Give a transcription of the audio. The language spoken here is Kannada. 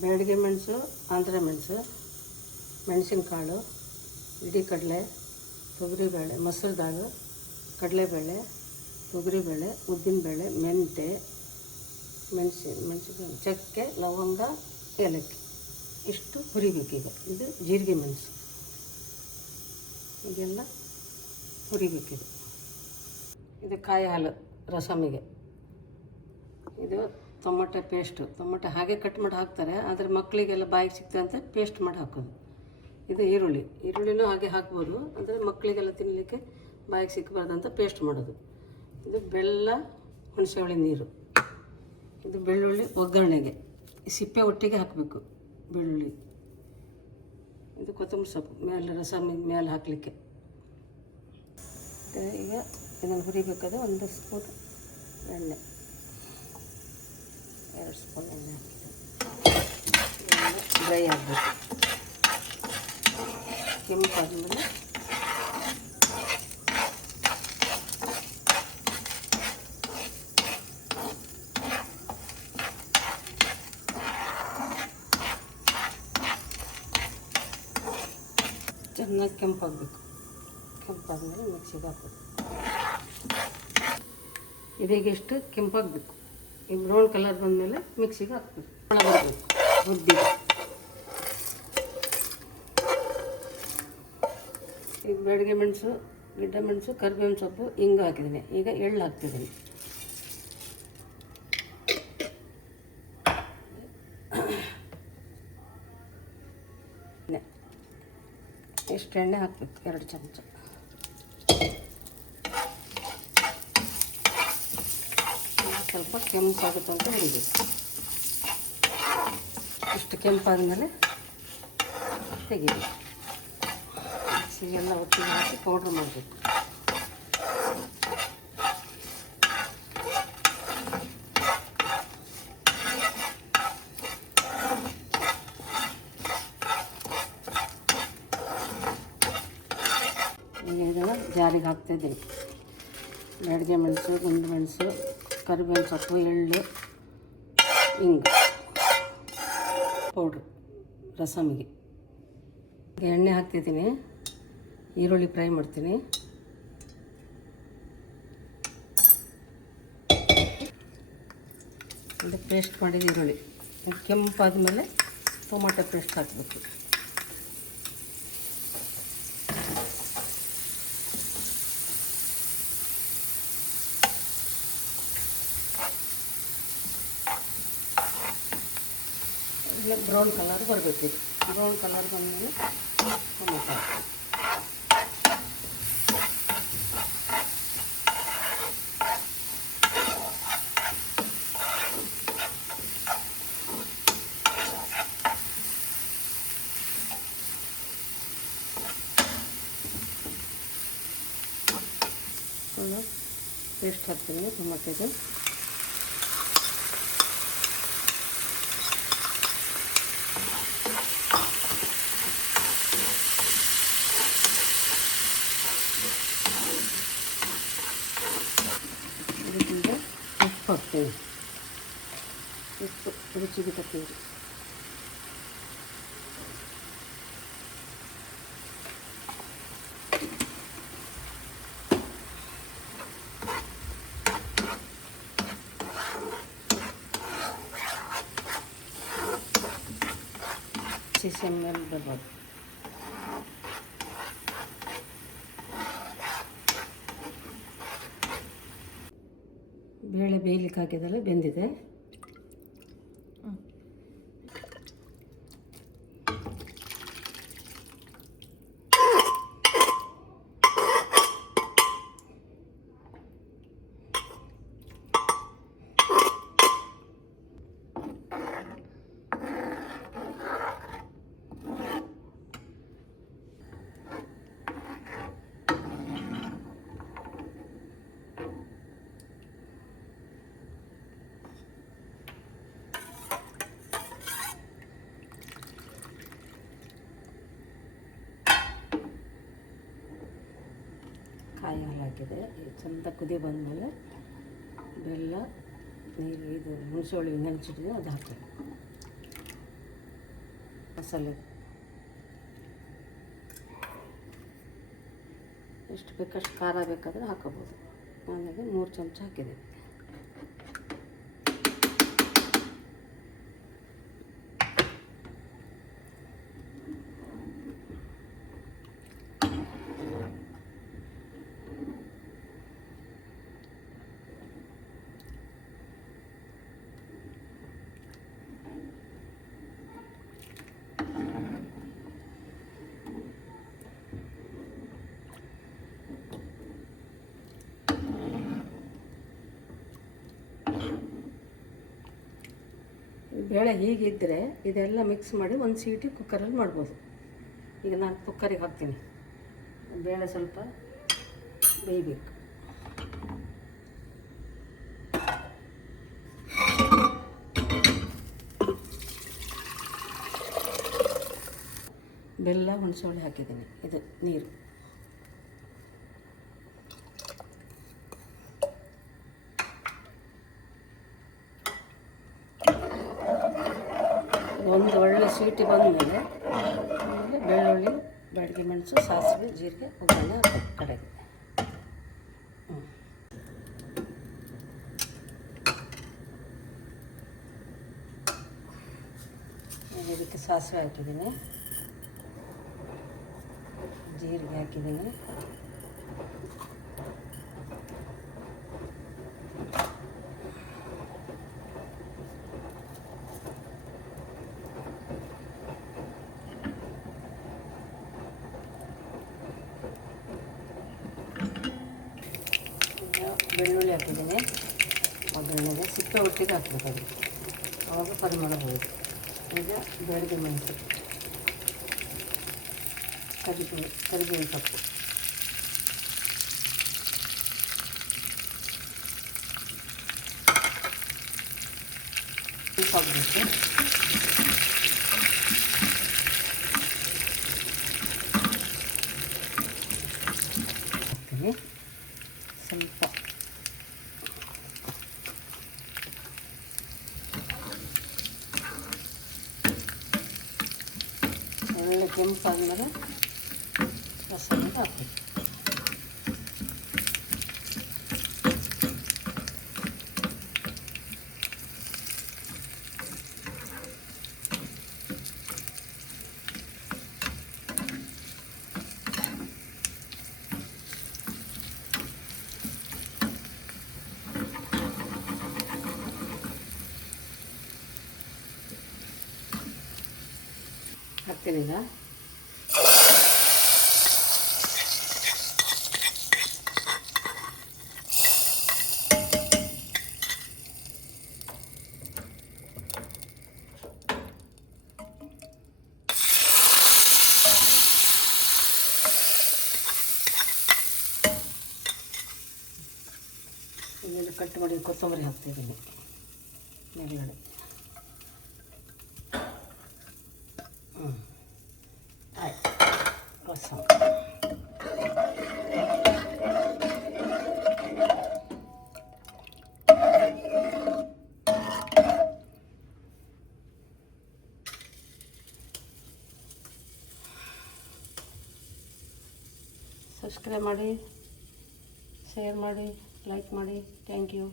ಬ್ಯಾಡಗಿ ಮೆಣಸು, ಆಂಧ್ರ ಮೆಣಸು, ಮೆಣಸಿನಕಾಳು, ಇಡೀ ಕಡಲೆ, ತೊಗರಿಬೇಳೆ, ಮೊಸರು ದಾಳು, ಕಡಲೆಬೇಳೆ, ತೊಗರಿಬೇಳೆ, ಉದ್ದಿನಬೇಳೆ, ಮೆಂತೆ, ಮೆಣಸಿನಕಾಯಿ, ಚಕ್ಕೆ, ಲವಂಗ, ಏಲಕ್ಕಿ ಇಷ್ಟು ಹುರಿಬೇಕೀಗ. ಇದು ಜೀರಿಗೆ ಮೆಣಸು. ಇದೆಲ್ಲ ಹುರಿಬೇಕಿದೆ. ಇದು ಕಾಯಿ ಹಾಲು ರಸಮಿಗೆ. ಇದು ಟೊಮೊಟೊ ಪೇಸ್ಟು. ಟೊಮೊಟೊ ಹಾಗೆ ಕಟ್ ಮಾಡಿ ಹಾಕ್ತಾರೆ, ಆದರೆ ಮಕ್ಕಳಿಗೆಲ್ಲ ಬಾಯಿಗೆ ಸಿಗ್ತಂತೆ ಪೇಸ್ಟ್ ಮಾಡಿ ಹಾಕೋದು. ಇದು ಈರುಳ್ಳಿನೂ ಹಾಗೆ ಹಾಕ್ಬೋದು, ಅಂದರೆ ಮಕ್ಕಳಿಗೆಲ್ಲ ತಿನ್ನಲಿಕ್ಕೆ ಬಾಯಿಗೆ ಸಿಕ್ಕಬಾರ್ದಂತ ಪೇಸ್ಟ್ ಮಾಡೋದು. ಇದು ಬೆಲ್ಲ, ಹುಣಸೆಹುಳಿ ನೀರು. ಇದು ಬೆಳ್ಳುಳ್ಳಿ ಒಗ್ಗರಣೆಗೆ, ಸಿಪ್ಪೆ ಒಟ್ಟಿಗೆ ಹಾಕಬೇಕು ಬೆಳ್ಳುಳ್ಳಿ. ಇದು ಕೊತ್ತಂಬರಿ ಸೊಪ್ಪು ಮೇಲೆ ಮೇಲೆ ಹಾಕಲಿಕ್ಕೆ. ಈಗ ಇದನ್ನು ಹುರಿಬೇಕಾದ್ರೆ 1 ಸ್ಪೂನ್ ಎಣ್ಣೆ, 2 ಸ್ಪೂನ್ ಎಣ್ಣೆ ಹಾಕಿದೆ. ಡ್ರೈ ಆಗಬೇಕು. ಕೆಂಪಾದ್ಮೇಲೆ ಚೆನ್ನಾಗಿ ಕೆಂಪಾಗಬೇಕು. ಕೆಂಪಾದ್ಮೇಲೆ ಮಿಕ್ಸಿಗೆ ಹಾಕೋದು. ಇದೀಗ ಎಷ್ಟು ಕೆಂಪಾಗಬೇಕು. ಈ ಬ್ರೌನ್ ಕಲರ್ ಬಂದಮೇಲೆ ಮಿಕ್ಸಿಗೆ ಹಾಕಬೇಕು. ಬರಬೇಕು ಉದ್ದಿ. ಈಗ ಬ್ಯಾಡಗಿ ಮೆಣಸು, ಗಿಡ್ಡ ಮೆಣಸು, ಕರಿಬೇವಿನ ಸೊಪ್ಪು, ಹಿಂಗೆ ಹಾಕಿದ್ದೀನಿ. ಈಗ ಎಳ್ಳು ಹಾಕ್ತಿದ್ದೀನಿ. ಇಷ್ಟು ಎಣ್ಣೆ ಹಾಕಬೇಕು, 2 ಚಮಚ. ಸ್ವಲ್ಪ ಕೆಂಪಾಗುತ್ತೆ ಅಂತ ಹಿಡಿಬೇಕು. ಇಷ್ಟು ಕೆಂಪಾದಮೇಲೆ ತೆಗಿಬೇಕು. ಮಿಕ್ಸಿಗೆಲ್ಲ ಒಟ್ಟಿಗೆ ಹಾಕಿ ಪೌಡ್ರ್ ಮಾಡಬೇಕು. ಈಗ ಇದನ್ನು ಜಾರಿಗೆ ಹಾಕ್ತಾಯಿದ್ದೀನಿ. ಬ್ಯಾಡಗಿ ಮೆಣಸು, ಗುಂಡು ಮೆಣಸು, ಕರಿಬೇವಿನ ಸೊಪ್ಪು, ಎಳ್ಳು, ಹಿಂಗೆ ಪೌಡ್ರು ರಸಮಿಗೆ. ಎಣ್ಣೆ ಹಾಕ್ತಿದ್ದೀನಿ. ಈರುಳ್ಳಿ ಫ್ರೈ ಮಾಡ್ತೀನಿ. ಇದು ಪೇಸ್ಟ್ ಮಾಡಿದ ಈರುಳ್ಳಿ ಕೆಂಪಾದ ಮೇಲೆ ಟೊಮೊಟೊ ಪೇಸ್ಟ್ ಹಾಕಬೇಕು. ಈಗ ಬ್ರೌನ್ ಕಲರ್ ಬರಬೇಕು. ಬ್ರೌನ್ ಕಲರ್ ಬಂದಮೇಲೆ ಟೊಮೊಟೊ ಪೇಸ್ಟ್ ಹಾಕ್ತೀನಿ ಟೊಮೊಟೊದು. ಇದಕ್ಕಿಂತ ಉಪ್ಪು ಹಾಕ್ತೀನಿ. ಉಪ್ಪು ರುಚಿಗೆ ತಕ್ಕಂತೆ. ಮೇಲೆ ಬರ್ಬೋದು. ಬೇಳೆ ಬೇಯಲಿಕ್ಕೆ ಹಾಕಿದೆಲ್ಲ ಬೆಂದಿದೆ. ಕಾಯಿ ಹಾಲು ಹಾಕಿದೆ. ಚಂದ ಕುದಿ ಬಂದಮೇಲೆ ಬೆಲ್ಲ, ನೀರು, ಇದು ಹುಣಸೆ ಹುಳಿ ನೆನೆಸಿಟ್ಟಿದೆ ಅದು ಹಾಕಬೇಕು. ಮಸಾಲೆ ಎಷ್ಟು ಬೇಕಷ್ಟು ಖಾರ ಬೇಕಾದರೆ ಹಾಕೋಬೋದು. ಆಮೇಲೆ 3 ಚಮಚ ಹಾಕಿದೆ. ಬೇಳೆ ಹೀಗಿದ್ದರೆ ಇದೆಲ್ಲ ಮಿಕ್ಸ್ ಮಾಡಿ ಒಂದು ಸೀಟಿ ಕುಕ್ಕರಲ್ಲಿ ಮಾಡ್ಬೋದು. ಈಗ ನಾನು ಕುಕ್ಕರಿಗೆ ಹಾಕ್ತೀನಿ. ಬೇಳೆ ಸ್ವಲ್ಪ ಬೇಯಬೇಕು. ಬೆಲ್ಲ ಹುಣಸೆ ಹಾಕಿದ್ದೀನಿ. ಇದು ನೀರು ಒಂದು ಒಳ್ಳೆ ಸ್ವೀಟಿ ಬಂದಮೇಲೆ ಆಮೇಲೆ ಬೆಳ್ಳುಳ್ಳಿ, ಬ್ಯಾಡಗಿ ಮೆಣಸು, ಸಾಸಿವೆ, ಜೀರಿಗೆ, ಒಗ್ಗರಣೆ ಹಾಕಬೇಕು ಕಡೆಗೆ. ಇದಕ್ಕೆ ಸಾಸಿವೆ ಹಾಕಿದ್ದೀನಿ, ಜೀರಿಗೆ ಹಾಕಿದ್ದೀನಿ, ಬೆಳ್ಳುಳ್ಳಿ ಹಾಕಿದ್ದೀನಿ. ಒಗ್ಗರಣೆಗೆ ಸಿಪ್ಪೆ ಒಟ್ಟಿಗೆ ಹಾಕಬೇಕು, ಅದು ಆವಾಗ ಪರಿಮಳ ಬರುತ್ತೆ. ಈಗ ಬ್ಯಾಡಗಿ ಮೆಣಸು, ಕರಿಬೇವಿನ ಸೊಪ್ಪು, ಹಾಕಬೇಕು. ಸ್ವಲ್ಪ ಒಳ್ಳೆ ಕೆಂಪಾದ್ಮೇಲೆ ಮಸಾಲೆ ಹಾಕಬೇಕು. ಹಾಕ್ತೀನಿ ಈಗ. ಇದನ್ನು ಕಟ್ ಮಾಡಿ ಕೊತ್ತಂಬರಿ ಹಾಕ್ತಿದ್ದೀನಿ ಮೇಲ್ಗಡೆ. ಆಯ್ತು, ರಸಂ. ಸಬ್ಸ್ಕ್ರೈಬ್ ಮಾಡಿ, ಶೇರ್ ಮಾಡಿ, ಲೈಕ್ ಮಾಡಿ. Thank you.